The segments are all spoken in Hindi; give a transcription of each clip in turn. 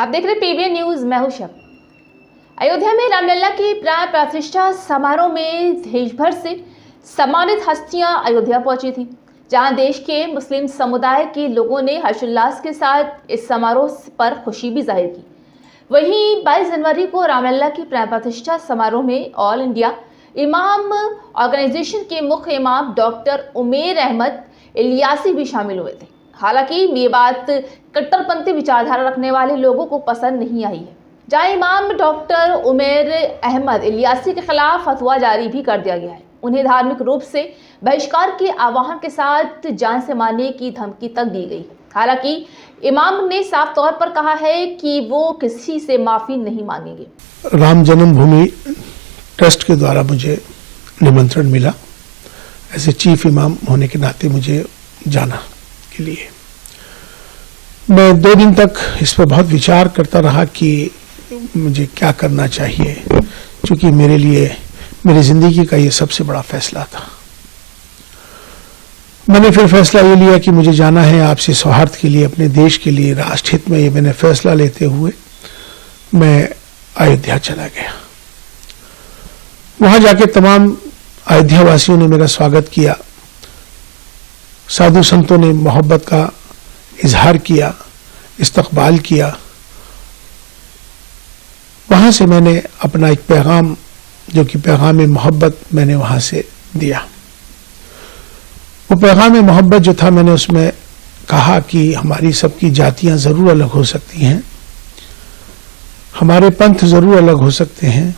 आप देख रहे पीबीएन न्यूज, मैं हूं शब। अयोध्या में रामलला की प्राण प्रतिष्ठा समारोह में देश भर से सम्मानित हस्तियां अयोध्या पहुंची थी, जहां देश के मुस्लिम समुदाय के लोगों ने हर्षोल्लास के साथ इस समारोह पर खुशी भी जाहिर की। वहीं 22 जनवरी को रामलला की प्राण प्रतिष्ठा समारोह में ऑल इंडिया इमाम ऑर्गेनाइजेशन के मुख्य इमाम डॉक्टर उमेर अहमद इलियासी भी शामिल हुए थे। हालांकि ये बात कट्टरपंथी विचारधारा रखने वाले लोगों को पसंद नहीं आई है, जहां इमाम डॉक्टर उमेर अहमद इलियासी के खिलाफ फतवा जारी भी कर दिया गया है। उन्हें धार्मिक रूप से बहिष्कार के आह्वान के साथ जान से मारने की धमकी तक दी गई। हालांकि इमाम ने साफ तौर पर कहा है कि वो किसी से माफी नहीं मांगेंगे। राम जन्मभूमि ट्रस्ट के द्वारा मुझे निमंत्रण मिला, ऐसे चीफ इमाम होने के नाते मुझे जाना के लिए। मैं 2 दिन तक इस पर बहुत विचार करता रहा कि मुझे क्या करना चाहिए, क्योंकि मेरे लिए मेरी जिंदगी का ये सबसे बड़ा फैसला था। मैंने फिर फैसला ये लिया कि मुझे जाना है आपसी सौहार्द के लिए, अपने देश के लिए, राष्ट्रहित में। ये मैंने फैसला लेते हुए मैं अयोध्या चला गया। वहां जाके तमाम अयोध्या वासियों ने मेरा स्वागत किया, साधु संतों ने मोहब्बत का इजहार किया, इस्तकबाल किया। वहां से मैंने अपना एक पैगाम, जो कि पैगाम मोहब्बत, मैंने वहां से दिया। वो पैगाम मोहब्बत जो था, मैंने उसमें कहा कि हमारी सबकी जातियां जरूर अलग हो सकती हैं, हमारे पंथ जरूर अलग हो सकते हैं,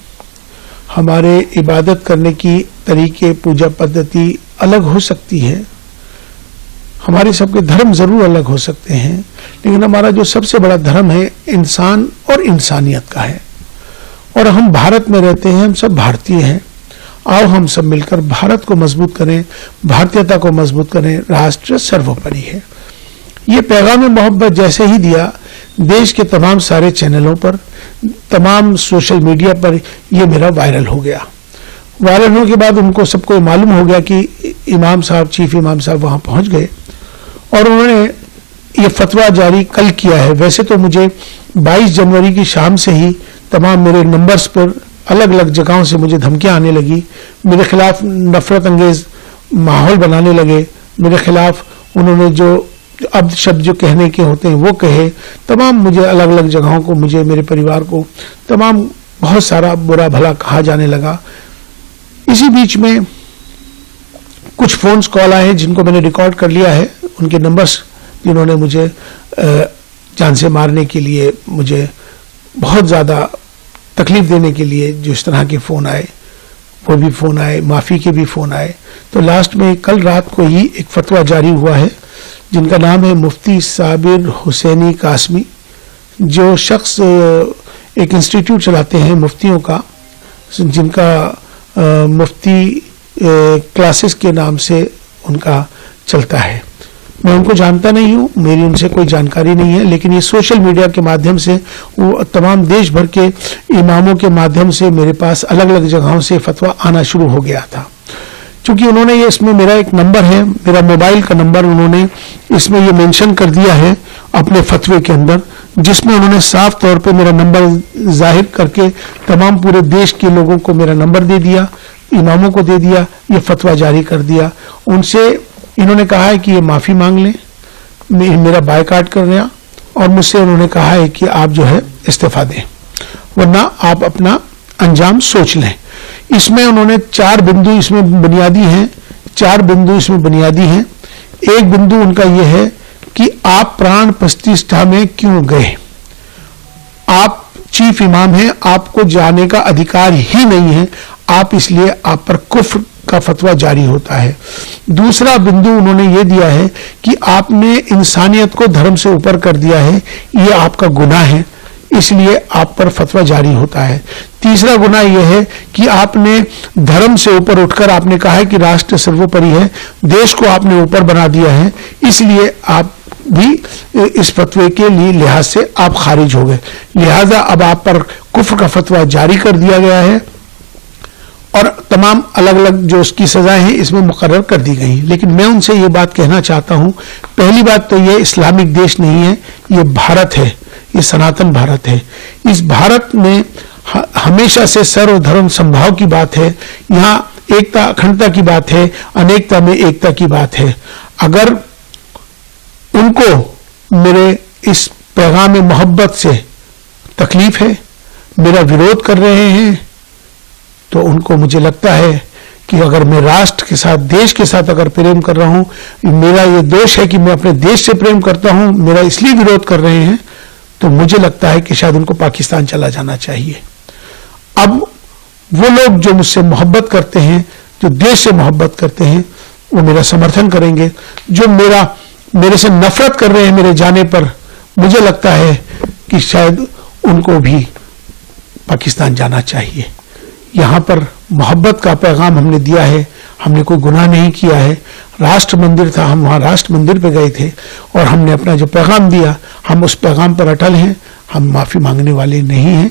हमारे इबादत करने की तरीके, पूजा पद्धति अलग हो सकती है, हमारे सबके धर्म जरूर अलग हो सकते हैं, लेकिन हमारा जो सबसे बड़ा धर्म है इंसान और इंसानियत का है। और हम भारत में रहते हैं, हम सब भारतीय हैं। आओ हम सब मिलकर भारत को मजबूत करें, भारतीयता को मजबूत करें, राष्ट्र सर्वोपरि है। ये पैगाम मोहब्बत जैसे ही दिया, देश के तमाम सारे चैनलों पर, तमाम सोशल मीडिया पर ये मेरा वायरल हो गया। वायरल होने के बाद उनको सबको मालूम हो गया कि इमाम साहब, चीफ इमाम साहब वहां पहुंच गए और उन्होंने ये फतवा जारी कल किया है। वैसे तो मुझे 22 जनवरी की शाम से ही तमाम मेरे नंबर्स पर अलग अलग जगहों से मुझे धमकियां आने लगी, मेरे खिलाफ नफरत अंगेज माहौल बनाने लगे, मेरे खिलाफ उन्होंने जो अब शब्द जो कहने के होते हैं वो कहे। तमाम मुझे अलग अलग जगहों को, मुझे, मेरे परिवार को तमाम बहुत सारा बुरा भला कहा जाने लगा। इसी बीच में कुछ फोन्स कॉल आए जिनको मैंने रिकॉर्ड कर लिया है, उनके नंबर्स, जिन्होंने मुझे जान से मारने के लिए, मुझे बहुत ज़्यादा तकलीफ देने के लिए जो इस तरह के फ़ोन आए, वो भी फ़ोन आए, माफ़ी के भी फ़ोन आए। तो लास्ट में कल रात को ही एक फतवा जारी हुआ है, जिनका नाम है मुफ्ती साबिर हुसैनी कासमी, जो शख्स एक इंस्टीट्यूट चलाते हैं मुफ्तियों का, जिनका मुफ्ती क्लासेस के नाम से उनका चलता है। मैं उनको जानता नहीं हूँ, मेरी उनसे कोई जानकारी नहीं है, लेकिन ये सोशल मीडिया के माध्यम से, वो तमाम देश भर के इमामों के माध्यम से मेरे पास अलग अलग जगहों से फतवा आना शुरू हो गया था। क्योंकि उन्होंने ये, इसमें मेरा एक नंबर है, मेरा मोबाइल का नंबर उन्होंने इसमें ये मेंशन कर दिया है अपने फतवे के अंदर, जिसमें उन्होंने साफ तौर पे मेरा नंबर जाहिर करके तमाम पूरे देश के लोगों को मेरा नंबर दे दिया, इमामों को दे दिया, ये फतवा जारी कर दिया। उनसे इन्होंने कहा है कि ये माफ़ी मांग लें, मेरा बायकाट कर रहे हैं, और मुझसे उन्होंने कहा है कि आप जो है इस्तीफा दें, वरना आप अपना अंजाम सोच लें। इसमें उन्होंने 4 बिंदु इसमें बुनियादी हैं, 4 बिंदु इसमें बुनियादी हैं। एक बिंदु उनका ये है कि आप प्राण प्रतिष्ठा में क्यों गए, आप चीफ इमाम हैं, आपको जाने का अधिकार ही नहीं है, आप इसलिए आप पर कुफ्र का फतवा जारी होता है। दूसरा बिंदु उन्होंने ये दिया है कि आपने इंसानियत को धर्म से ऊपर कर दिया है, ये आपका गुनाह है, इसलिए आप पर फतवा जारी होता है। तीसरा गुनाह यह है कि आपने धर्म से ऊपर उठकर आपने कहा है कि राष्ट्र सर्वोपरि है, देश को आपने ऊपर बना दिया है, इसलिए आप भी इस फतवे के लिए लिहाज से आप खारिज हो गए। लिहाजा अब आप पर कुफ्र का फतवा जारी कर दिया गया है और तमाम अलग अलग जो उसकी सजाएं हैं इसमें मुकर्रर कर दी गई। लेकिन मैं उनसे ये बात कहना चाहता हूं, पहली बात तो ये इस्लामिक देश नहीं है, ये भारत है, ये सनातन भारत है। इस भारत में हमेशा से सर्वधर्म समभाव की बात है। यहाँ एकता अखंडता की बात है, अनेकता में एकता की बात है। अगर उनको मेरे इस पैगाम में मोहब्बत से तकलीफ है, मेरा विरोध कर रहे हैं, तो उनको मुझे लगता है कि अगर मैं राष्ट्र के साथ, देश के साथ अगर प्रेम कर रहा हूं, मेरा ये दोष है कि मैं अपने देश से प्रेम करता हूं, मेरा इसलिए विरोध कर रहे हैं, तो मुझे लगता है कि शायद उनको पाकिस्तान चला जाना चाहिए। अब वो लोग जो मुझसे मोहब्बत करते हैं, जो देश से मोहब्बत करते हैं, वो मेरा समर्थन करेंगे। जो मेरे से नफरत कर रहे हैं मेरे जाने पर, मुझे लगता है कि शायद उनको भी पाकिस्तान जाना चाहिए। यहाँ पर मोहब्बत का पैगाम हमने दिया है, हमने कोई गुनाह नहीं किया है। राष्ट्र मंदिर था, हम वहाँ राष्ट्र मंदिर पे गए थे और हमने अपना जो पैगाम दिया, हम उस पैगाम पर अटल हैं। हम माफ़ी मांगने वाले नहीं हैं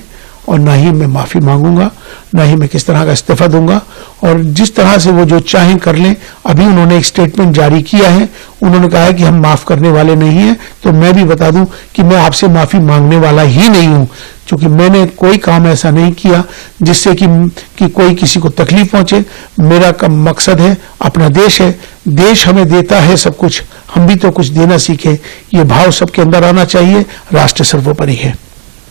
और ना ही मैं माफ़ी मांगूंगा, ना ही मैं किस तरह का इस्तीफा दूंगा। और जिस तरह से वो जो चाहें कर लें। अभी उन्होंने एक स्टेटमेंट जारी किया है, उन्होंने कहा है कि हम माफ़ करने वाले नहीं हैं। तो मैं भी बता दूं कि मैं आपसे माफ़ी मांगने वाला ही नहीं हूं, क्योंकि मैंने कोई काम ऐसा नहीं किया जिससे कि कोई किसी को तकलीफ पहुंचे। मेरा मकसद है, अपना देश है, देश हमें देता है सब कुछ, हम भी तो कुछ देना सीखे। ये भाव सबके अंदर आना चाहिए। राष्ट्र सर्वोपरि है।